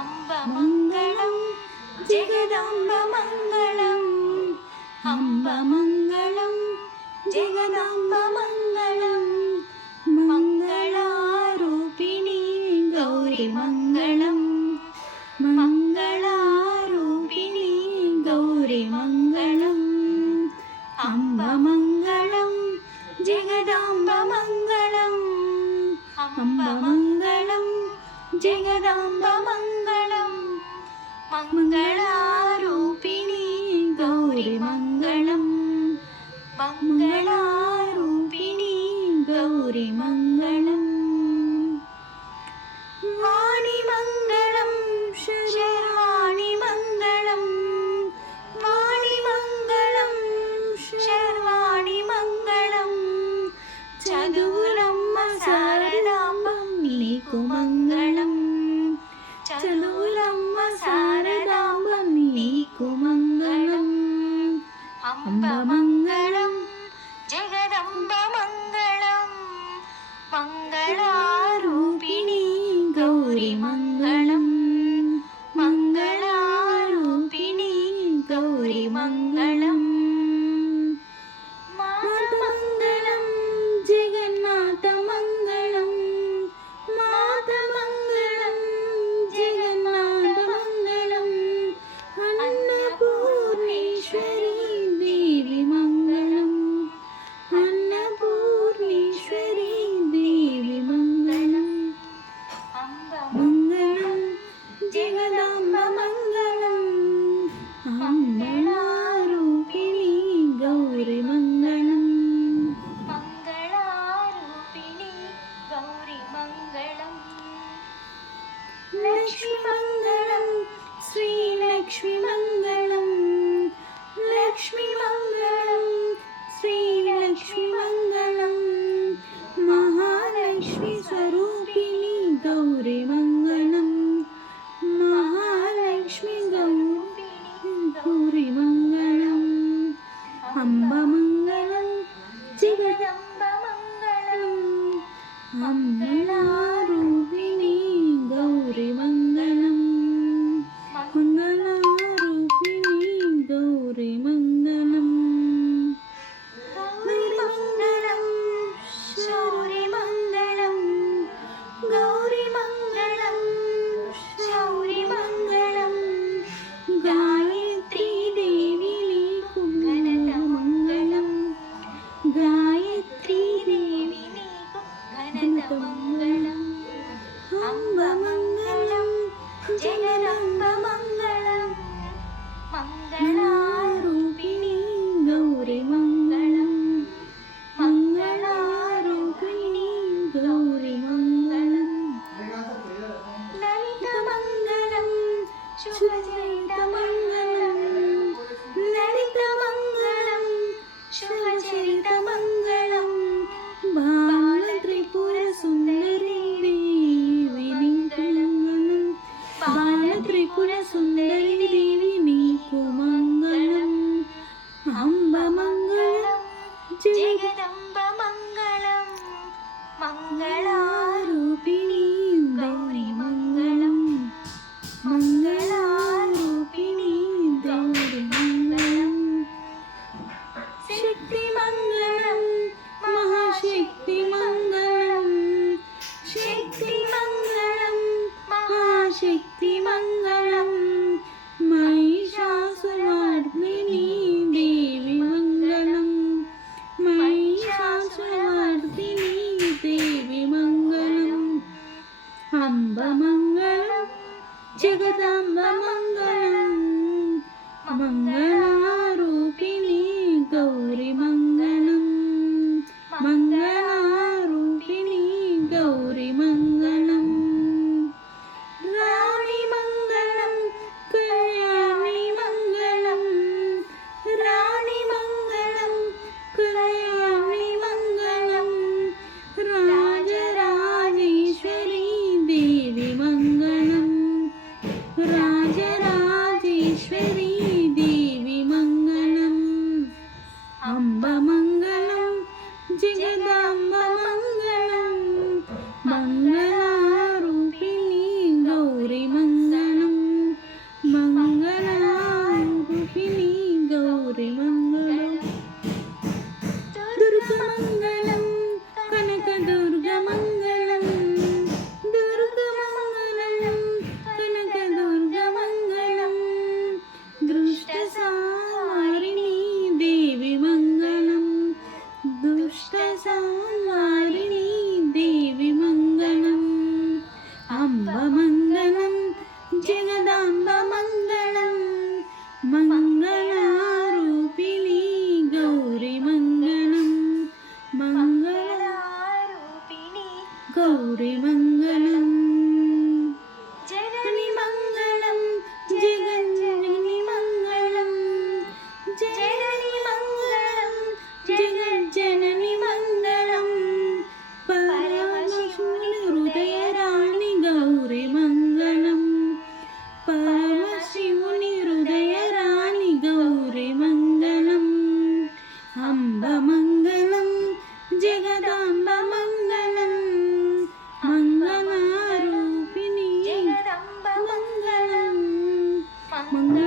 अम्ब मङ्गलं जगदम्ब मङ्गलम् अम्ब मङ्गलं जगदम्ब मङ्गलं मङ्गलारूपिणी गौरी मङ्गलं मङ्गलारूपिणी गौरी मङ्गलम् अम्ब मङ्गलं जगदम्ब मङ्गलम् अम्ब मङ्गलं जगदम्ब मङ्गलं मङ्गलारूपिणी गौरी मङ्गलं मङ्गलारूपिणी गौरी मङ्गलम् वाणी मङ्गलं शर्वाणि मङ्गलं वाणी मङ्गलं शर्वाणि मङ्गलं चदुरम्म शारदाम्बं नीकु मङ्गलं चदुरम्म शारदाम्बं नीकु मङ्गलम् अम्ब मङ्गलं जगदम्ब मङ्गलं मङ्गलारूपिणी गौरी मङ्गलं मङ्गलारूपिणी गौरी मङ्गलम् मातमङ्गलं जगन्नाथमङ्गलं मातमङ्गलं जगन्नाथमङ्गलम् अन्नपूर्णेश्वरी देवी मङ्गलम् अन्नपूर्णेश्वरी देवी मङ्गलम् मङ्गलं जगदम्ब मङ्गलम् मङ्गलारूपिणी गौरी मङ्गलम् मङ्गलारूपिणी गौरी मङ्गलम् लक्ष्मी मङ्गलं श्रीलक्ष्मी मङ्गलं लक्ष्मी मङ्गलं श्रीलक्ष्मी मङ्गलं महालक्ष्मी स्वरूपिणी गौरी मङ्गलं महालक्ष्मी गौरी मङ्गलम् अम्ब मङ्गलं जगदम्ब मङ्गलम् मङ्गलारूपिणी गौरी मङ्गलम् मङ्गलारूपिणी गौरी मङ्गलम् गौरीमङ्गलं शौरिमङ्गलं गौरीमङ्गलं शौरिमङ्गलं गायत्री देवी नीकु घनतमङ्गलं गायत्री देवी नीकु घनतमङ्गलम् अम्ब मङ्गलं जगदम्ब मङ्गलं मङ्गलारूपिणी गौरी मङ्गलं मङ्गलारूपिणी गौरी मङ्गलम् ललितमङ्गलं शुभचरितमङ्गलं ललितमङ्गलं शुभचरितमङ्गलं बालत्रिपुरसुन्दरी देवी मङ्गलं बालत्रिपुरसुन्दरी देवी नीकु मङ्गलम् अम्ब मङ्गलं जगदम्ब मङ्गलं मङ्गलारूपिणी गौरी मङ्गलं मङ्गलारूपिणी गौरी मङ्गलम् शक्तिमङ्गलं महाशक्तिमङ्गलं शक्तिमङ्गलं महाशक्तिमङ्गलं महिषासुरमर्दिनी देवी मङ्गलं महिषासुरमर्दिनी देवी मङ्गलम् अम्ब मङ्गलं जगदम्ब मङ्गलं मङ्गलारूपिणी गौरी मङ्गलं मङ्गलारूपिणी गौरी मङ्गलम् राणि मङ्गलं कल्याणि मङ्गलं राणि मङ्गलं कल्याणि मङ्गलं राजराजेश्वरी देवी मङ्गलं राजराजेश्वरी देवी मङ्गलम् अम्ब मङ्गलं जगदम्ब मङ्गलं मङ्गलारूपिणी गौरी मङ्गलम् గౌరీ మంగళం జనని మంగళం జగజ్జనని మంగళం జనని మంగళం జగజ్జనని మంగళం పరమశివుని హృదయ రాణి గౌరీ మంగళం పరమశివుని హృదయ రాణి గౌరీ మంగళం అంబ మంగళం జగదాంబ మంగళం మంగళారూపిణి జగదంబ మంగళం మంగళ